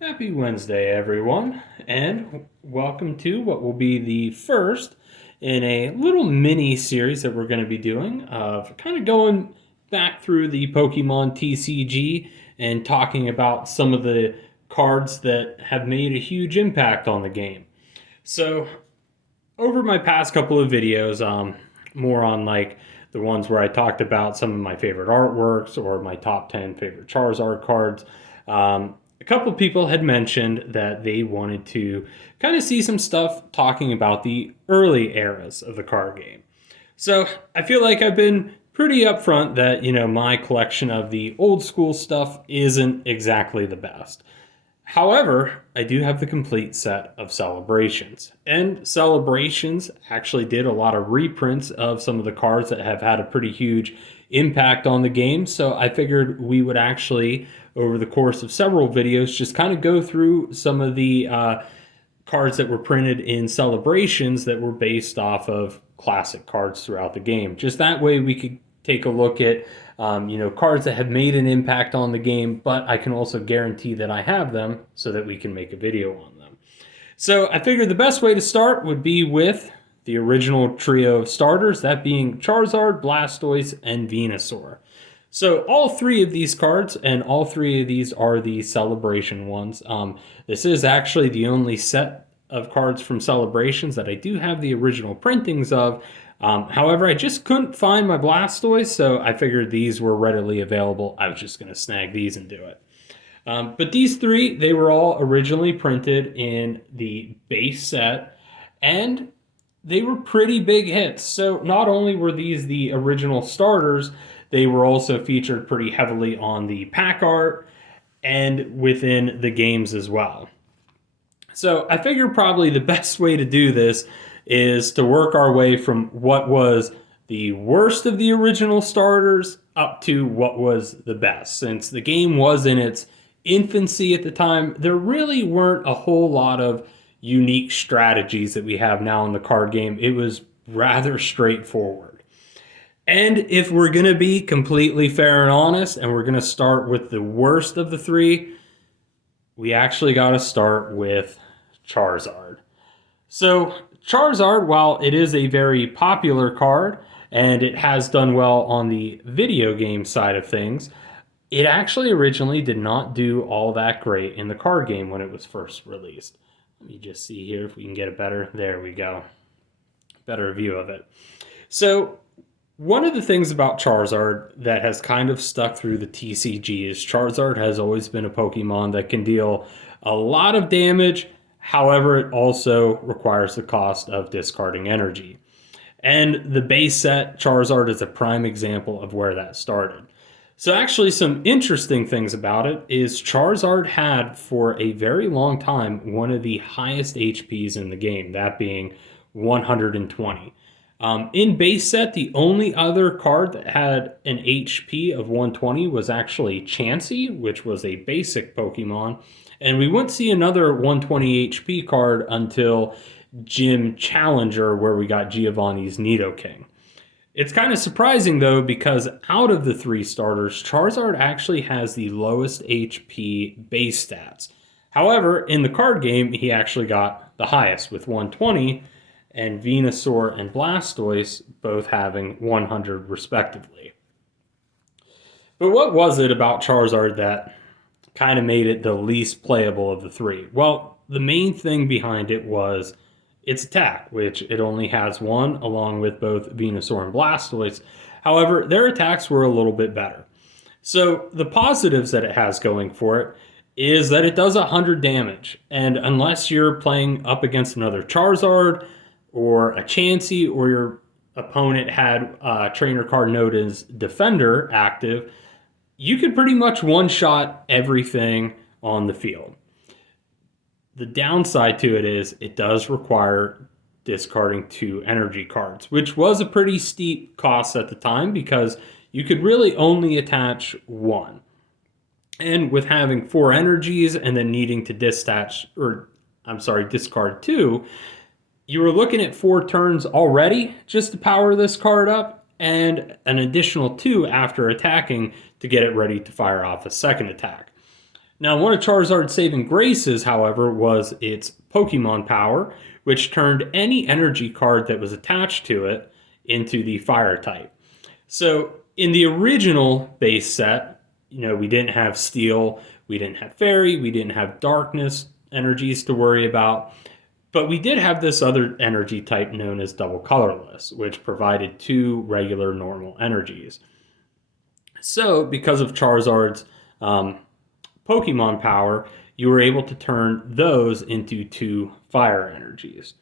Happy Wednesday, everyone, and welcome to what will be the first in a little mini series that we're going to be doing of kind of going back through the Pokemon TCG and talking about some of the cards that have made a huge impact on the game. So, over my past couple of videos, more on like the ones where I talked about some of my favorite artworks or my top 10 favorite Charizard cards. A couple of people had mentioned that they wanted to kind of see some stuff talking about the early eras of the card game. So I feel like I've been pretty upfront that, my collection of the old school stuff isn't exactly the best. However, I do have the complete set of Celebrations. And Celebrations actually did a lot of reprints of some of the cards that have had a pretty huge impact on the game. So I figured we would actually, over the course of several videos, just kind of go through some of the cards that were printed in Celebrations that were based off of classic cards throughout the game. Just that way we could take a look at cards that have made an impact on the game, but I can also guarantee that I have them so that we can make a video on them. So I figured the best way to start would be with the original trio of starters, that being Charizard, Blastoise, and Venusaur. So all three of these cards, and all three of these are the Celebration ones. This is actually the only set of cards from Celebrations that I do have the original printings of. However, I just couldn't find my Blastoise, so I figured these were readily available. I was just going to snag these and do it. But these three, they were all originally printed in the base set, and they were pretty big hits. So not only were these the original starters, they were also featured pretty heavily on the pack art and within the games as well. So I figured probably the best way to do this is to work our way from what was the worst of the original starters up to what was the best. Since the game was in its infancy at the time, there really weren't a whole lot of unique strategies that we have now in the card game. It was rather straightforward. And if we're going to be completely fair and honest, and we're going to start with the worst of the three, we actually got to start with Charizard. So Charizard, while it is a very popular card and it has done well on the video game side of things, it actually originally did not do all that great in the card game when it was first released. Let me just see here if we can get a better, there we go, better view of it. So one of the things about Charizard that has kind of stuck through the TCG is Charizard has always been a Pokemon that can deal a lot of damage. However, it also requires the cost of discarding energy. And the base set, Charizard, is a prime example of where that started. So actually some interesting things about it is Charizard had for a very long time one of the highest HPs in the game, that being 120. In base set, the only other card that had an HP of 120 was actually Chansey, which was a basic Pokemon. And we wouldn't see another 120 HP card until Gym Challenger, where we got Giovanni's Nidoking. It's kind of surprising, though, because out of the three starters, Charizard actually has the lowest HP base stats. However, in the card game, he actually got the highest with 120, and Venusaur and Blastoise both having 100 respectively. But what was it about Charizard that kind of made it the least playable of the three? Well, the main thing behind it was its attack, which it only has one, along with both Venusaur and Blastoise. However, their attacks were a little bit better. So the positives that it has going for it is that it does 100 damage. And unless you're playing up against another Charizard or a Chansey, or your opponent had a trainer card known as Defender active, you could pretty much one-shot everything on the field. The downside to it is it does require discarding 2 energy cards, which was a pretty steep cost at the time because you could really only attach 1. And with having 4 energies and then needing to discard 2, you were looking at 4 turns already just to power this card up, and an additional 2 after attacking to get it ready to fire off a second attack. Now, one of Charizard's saving graces, however, was its Pokemon power, which turned any energy card that was attached to it into the fire type. So in the original base set, we didn't have Steel, we didn't have Fairy, we didn't have Darkness energies to worry about, but we did have this other energy type known as Double Colorless, which provided 2 regular normal energies. So because of Charizard's Pokemon power, you were able to turn those into 2 fire energies,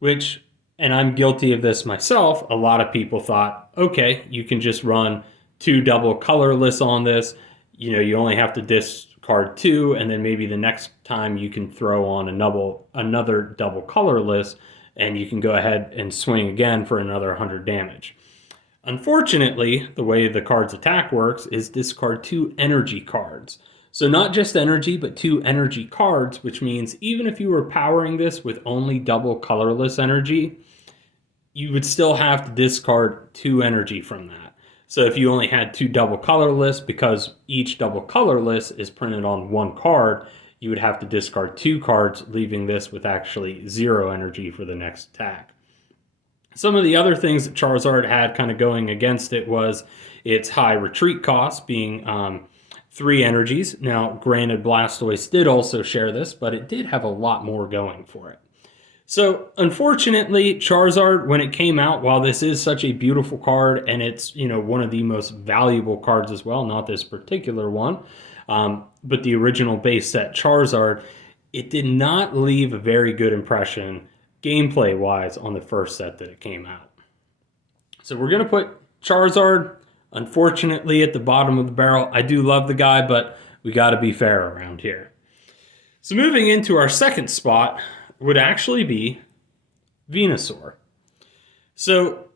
which, and I'm guilty of this myself, a lot of people thought, okay, you can just run 2 double colorless on this. You only have to discard 2, and then maybe the next time you can throw on another double colorless, and you can go ahead and swing again for another 100 damage. Unfortunately, the way the card's attack works is discard 2 energy cards. So not just energy, but 2 energy cards, which means even if you were powering this with only double colorless energy, you would still have to discard 2 energy from that. So if you only had 2 double colorless, because each double colorless is printed on 1 card, you would have to discard 2 cards, leaving this with actually 0 energy for the next attack. Some of the other things that Charizard had kind of going against it was its high retreat cost, being 3 energies. Now, granted, Blastoise did also share this, but it did have a lot more going for it. So, unfortunately, Charizard, when it came out, while this is such a beautiful card, and it's, one of the most valuable cards as well, not this particular one, but the original base set Charizard, it did not leave a very good impression gameplay-wise on the first set that it came out. So we're going to put Charizard, unfortunately, at the bottom of the barrel. I do love the guy, but we got to be fair around here. So moving into our second spot would actually be Venusaur. So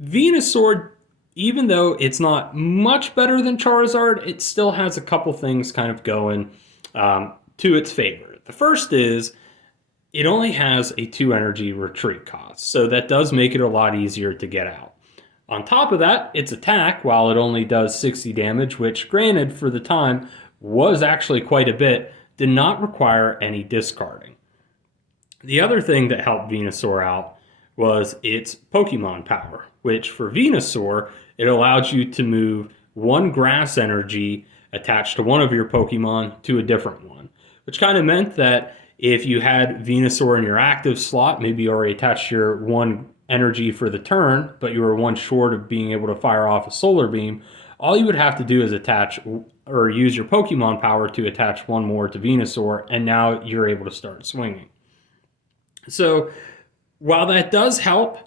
Venusaur, even though it's not much better than Charizard, it still has a couple things kind of going to its favor. The first is it only has a 2 energy retreat cost, so that does make it a lot easier to get out. On top of that, its attack, while it only does 60 damage, which granted for the time was actually quite a bit, did not require any discarding. The other thing that helped Venusaur out was its Pokemon power, which for Venusaur, it allowed you to move 1 grass energy attached to one of your Pokemon to a different one, which kind of meant that if you had Venusaur in your active slot, maybe you already attached your 1 energy for the turn, but you were 1 short of being able to fire off a Solar Beam, all you would have to do is attach or use your Pokemon power to attach 1 more to Venusaur, and now you're able to start swinging. So while that does help,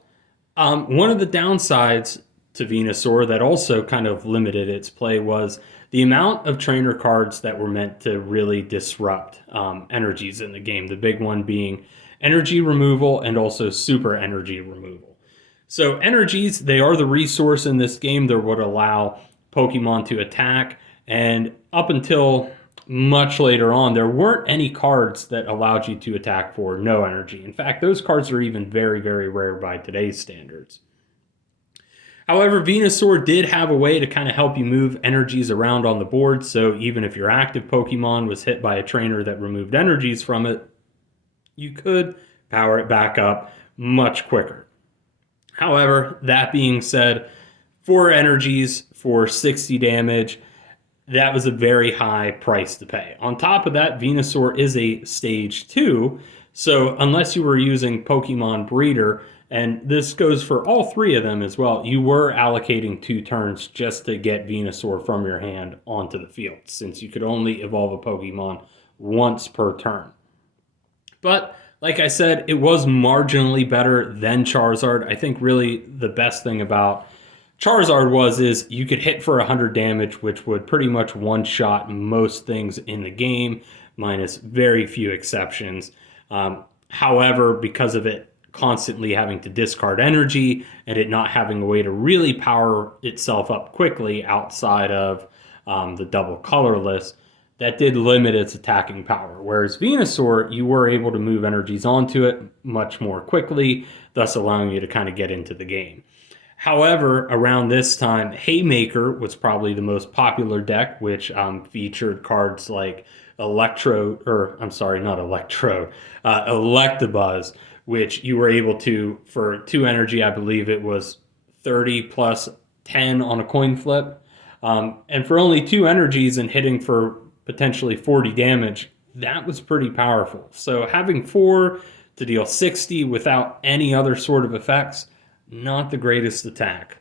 one of the downsides to Venusaur that also kind of limited its play was the amount of trainer cards that were meant to really disrupt energies in the game. The big one being energy removal and also super energy removal. So energies, they are the resource in this game that would allow Pokemon to attack, and up until much later on, there weren't any cards that allowed you to attack for no energy. In fact, those cards are even very, very rare by today's standards. However, Venusaur did have a way to kind of help you move energies around on the board, so even if your active Pokemon was hit by a trainer that removed energies from it, you could power it back up much quicker. However, that being said, 4 energies for 60 damage, that was a very high price to pay. On top of that, Venusaur is a stage 2, so unless you were using Pokemon Breeder, and this goes for all 3 of them as well, you were allocating 2 turns just to get Venusaur from your hand onto the field, since you could only evolve a Pokemon once per turn. But like I said, it was marginally better than Charizard. I think really the best thing about Charizard is you could hit for 100 damage, which would pretty much one-shot most things in the game, minus very few exceptions. However, because of it constantly having to discard energy and it not having a way to really power itself up quickly outside of the double colorless, that did limit its attacking power. Whereas Venusaur, you were able to move energies onto it much more quickly, thus allowing you to kind of get into the game. However, around this time, Haymaker was probably the most popular deck, which featured cards like Electabuzz, which you were able to, for 2 energy, I believe it was 30 plus 10 on a coin flip. And for only 2 energies and hitting for potentially 40 damage, that was pretty powerful. So having 4 to deal 60 without any other sort of effects, not the greatest attack.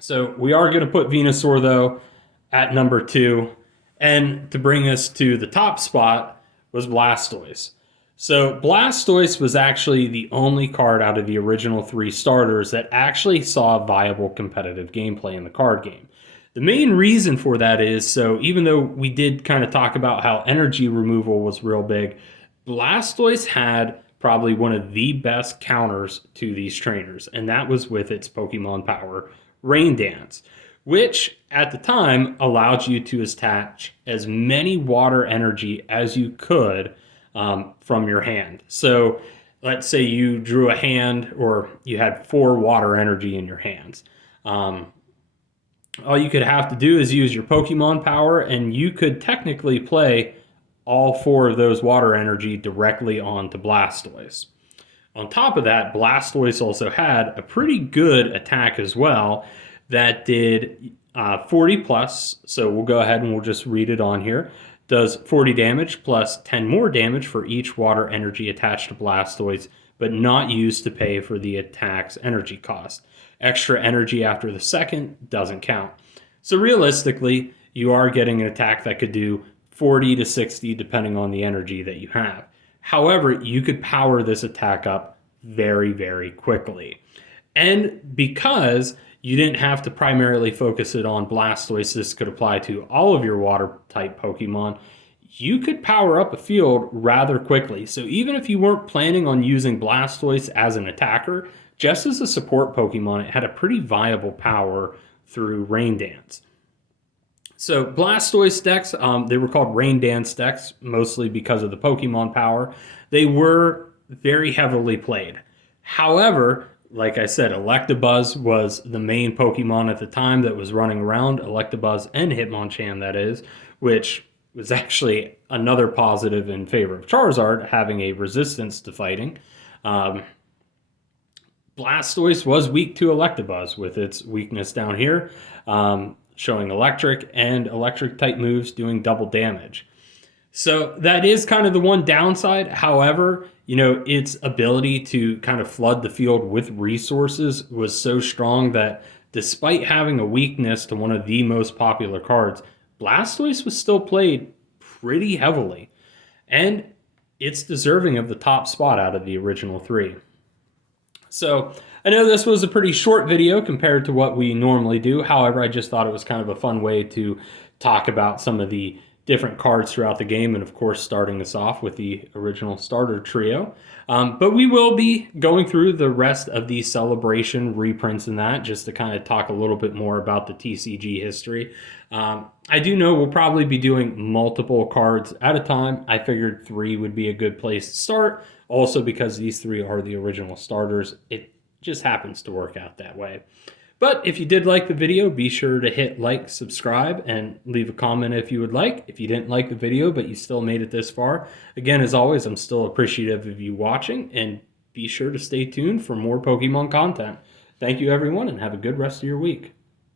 So we are going to put Venusaur, though, at number 2. And to bring us to the top spot was Blastoise. So Blastoise was actually the only card out of the original 3 starters that actually saw viable competitive gameplay in the card game. The main reason for that is, so even though we did kind of talk about how energy removal was real big, Blastoise had probably one of the best counters to these trainers, and that was with its Pokemon power, Rain Dance, which at the time allowed you to attach as many water energy as you could from your hand. So let's say you drew a hand, or you had 4 water energy in your hands. All you could have to do is use your Pokemon power, and you could technically play all 4 of those water energy directly onto Blastoise. On top of that, Blastoise also had a pretty good attack as well that did 40 plus. So we'll go ahead and we'll just read it on here. Does 40 damage plus 10 more damage for each water energy attached to Blastoise, but not used to pay for the attack's energy cost. Extra energy after the second doesn't count. So realistically, you are getting an attack that could do 40 to 60 depending on the energy that you have. However, you could power this attack up very, very quickly. And because you didn't have to primarily focus it on Blastoise, this could apply to all of your water type Pokemon, you could power up a field rather quickly. So even if you weren't planning on using Blastoise as an attacker, just as a support Pokemon, it had a pretty viable power through Rain Dance. So Blastoise decks, they were called Rain Dance decks, mostly because of the Pokemon power. They were very heavily played. However, like I said, Electabuzz was the main Pokemon at the time that was running around, Electabuzz and Hitmonchan, that is, which was actually another positive in favor of Charizard, having a resistance to fighting. Blastoise was weak to Electabuzz with its weakness down here, showing electric and electric type moves doing double damage. So that is kind of the one downside. However, its ability to kind of flood the field with resources was so strong that despite having a weakness to one of the most popular cards, Blastoise was still played pretty heavily. And it's deserving of the top spot out of the original 3. So I know this was a pretty short video compared to what we normally do. However, I just thought it was kind of a fun way to talk about some of the different cards throughout the game, and of course starting us off with the original starter trio. But we will be going through the rest of the celebration reprints and that, just to kind of talk a little bit more about the TCG history. I do know we'll probably be doing multiple cards at a time. I figured 3 would be a good place to start, also because these 3 are the original starters. It just happens to work out that way. But if you did like the video, be sure to hit like, subscribe, and leave a comment if you would like. If you didn't like the video, but you still made it this far, again, as always, I'm still appreciative of you watching, and be sure to stay tuned for more Pokemon content. Thank you, everyone, and have a good rest of your week.